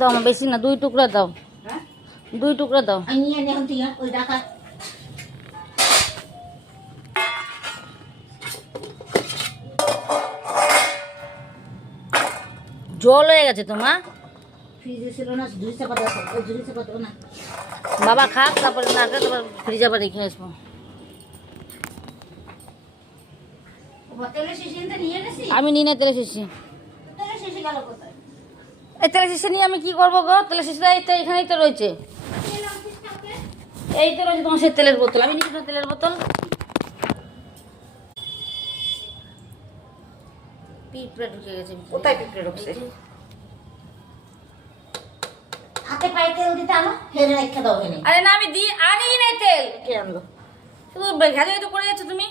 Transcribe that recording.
দাও বেশি না, 2 টুকরা দাও। হ্যাঁ 2 টুকরা দাও। আমি নিয়ে এখন তুই ওই রাখা। জল হয়ে গেছে তোমার। ফ্রিজে ছিল না, ঝুড়ি চাপা দাও, ওই ঝুড়ি চাপা দেবো না। বাবা খাক, তারপরে না খাক, তারপর ফ্রিজে আবার রেখে আসবো। তেলের শিশি নিয়ে এনেছি। আমি নিয়ে তেলের শিশি। তেলের শিশি গেল কোথায়? এই তেলের শিশি নিয়ে আমি কি করবো গো? তেলের শিশিটা এই তো এখানেই তো রয়েছে। এই তো রয়েছে তোমার সেই তেলের বোতল। আমি নিচ্ছি তেলের বোতল। পিঁপড়ে ঢুকে গেছে। কোথায় পিঁপড়ে ঢুকছে? হাতে পায়ে তেল দিতে আনো, ফেলে রেখে দাও এনে। আরে না, আমি আনি নাই তেল। কে আনলো? শুধু ঘাজে তো পড়ে যাচ্ছে তুমি।